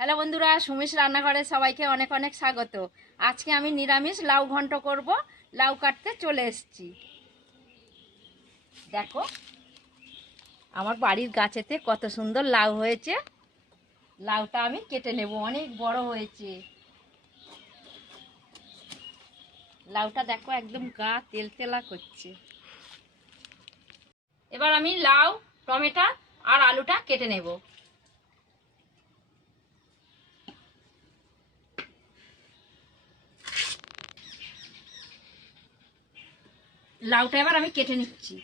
Hello বন্ধুরা, সুমিশ রান্নাঘরে সবাইকে অনেক অনেক স্বাগত। আজকে আমি নিরামিষ লাউ ঘন্ট করব, লাউ কাটতে চলে এসেছি। দেখো, আমার বাড়ির গাছেতে কত সুন্দর লাউ হয়েছে। লাউটা আমি কেটে নেব, অনেক বড় হয়েছে। লাউটা দেখো একদম গা তেল তেলা করছে। এবার আমি লাউ, টমেটো আর আলুটা কেটে নেব। লাউটা এবার আমি কেটে নিচ্ছি।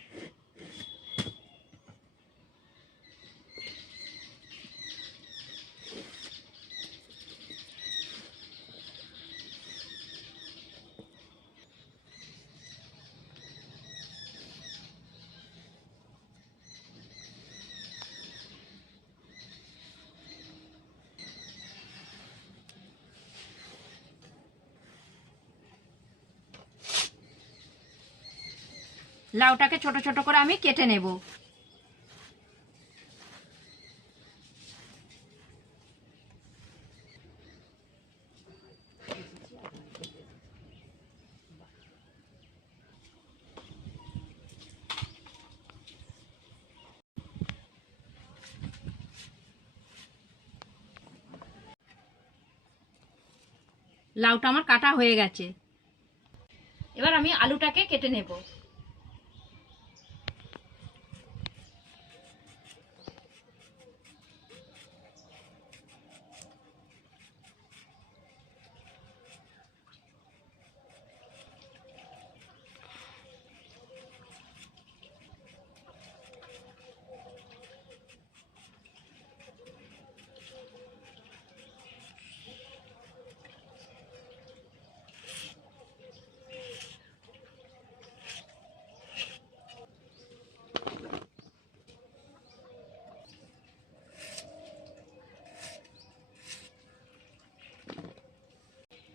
লাউটাকে ছোট ছোট করে আমি কেটে নেব। লাউটা আমার কাটা হয়ে গেছে। এবার আমি আলুটাকে কেটে নেব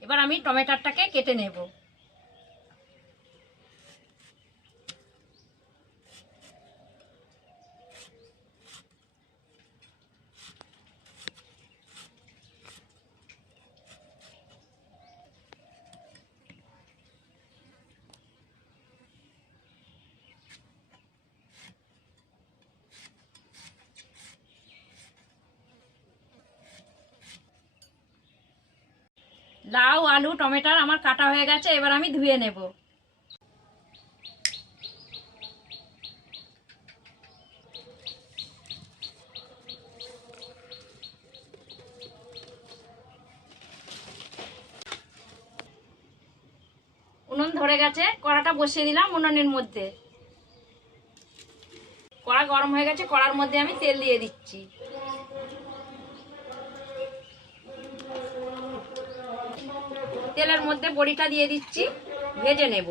এবার আমি টমেটোটাকে কেটে নেব। লাউ, আলু, টমেটোর আমার কাটা হয়ে গেছে, এবার আমি ধুয়ে নেব। উনুন ধরে গেছে, কড়াটা বসিয়ে দিলাম উনুনের মধ্যে। কড়া গরম হয়ে গেছে, কড়ার মধ্যে আমি তেল দিয়ে দিচ্ছি। তেলের মধ্যে বড়িটা দিয়ে দিচ্ছি, ভেজে নেব।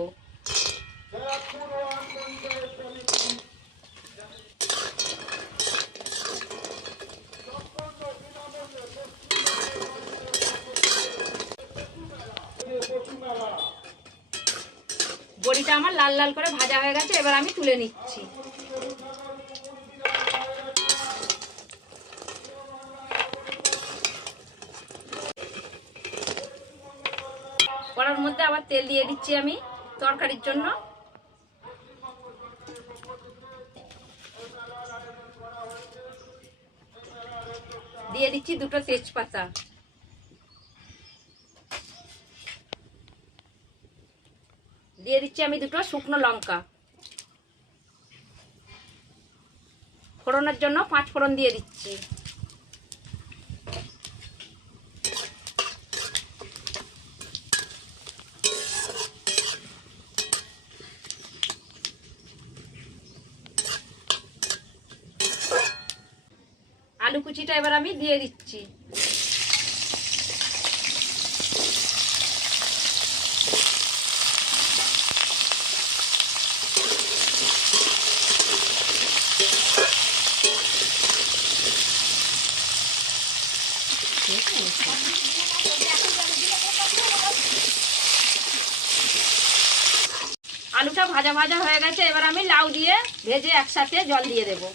বড়িটা আমার লাল লাল করে ভাজা হয়ে গেছে, এবার আমি তুলে নিচ্ছি কড়ার মধ্যে আবার তেল দিয়ে দিচ্ছি আমি তরকারির জন্য। দিয়ে দিচ্ছি দুটো তেজপাতা। দিয়ে দিচ্ছি আমি দুটো শুকনো লঙ্কা। ফোড়নের জন্য পাঁচ ফোড়ন দিয়ে দিচ্ছি। আলু কুচিটা এবার আমি দিয়ে দিচ্ছি। আলুটা ভাজা ভাজা হয়ে গেছে, এবার আমি লাউ দিয়ে ভেজে একসাথে জল দিয়ে দেবো।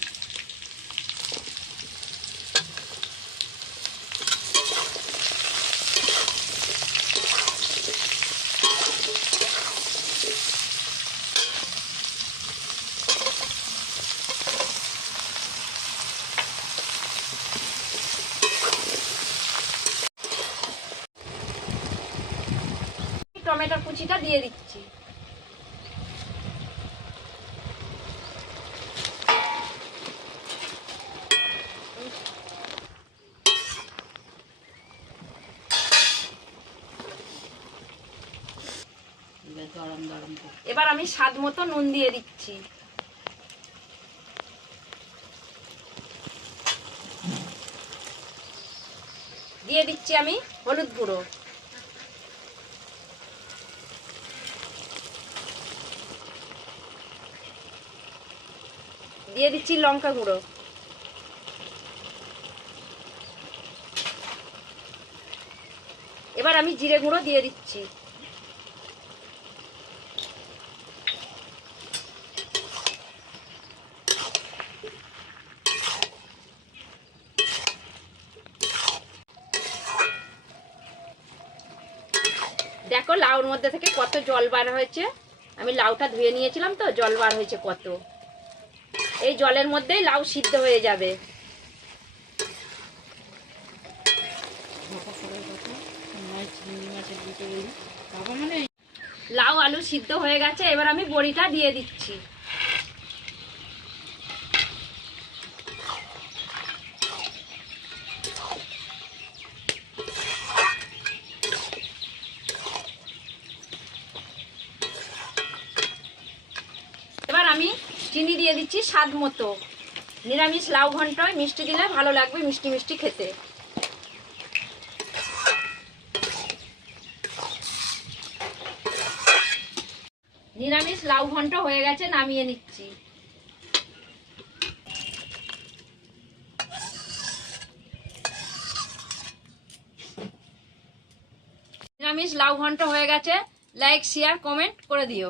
টমেটোর কুচিটা দিয়ে দিচ্ছি। এবার আমি স্বাদ মতো নুন দিয়ে দিচ্ছি। দিয়ে দিচ্ছি আমি হলুদ গুঁড়ো। দিয়ে দিচ্ছি লঙ্কা গুঁড়ো। এবার আমি জিরে গুঁড়ো দিয়ে দিচ্ছি। দেখো লাউর মধ্যে থেকে কত জল বার হয়েছে। আমি লাউটা ধুয়ে নিয়েছিলাম তো, জল বার হয়েছে কত। এই জলের মধ্যেই লাউ সিদ্ধ হয়ে যাবে। লাউ, আলু সিদ্ধ হয়ে গেছে, এবার আমি বড়িটা দিয়ে দিচ্ছি এবার আমি চিনি দিয়ে দিচ্ছি স্বাদ মতো। নিরামিষ লাউ ঘন্টায় মিষ্টি দিলে ভালো লাগবে মিষ্টি মিষ্টি খেতে। নিরামিষ লাউ ঘন্ট হয়ে গেছে, নামিয়ে নিচ্ছি। নিরামিষ লাউ ঘন্ট হয়ে গেছে, লাইক শেয়ার কমেন্ট করে দিও।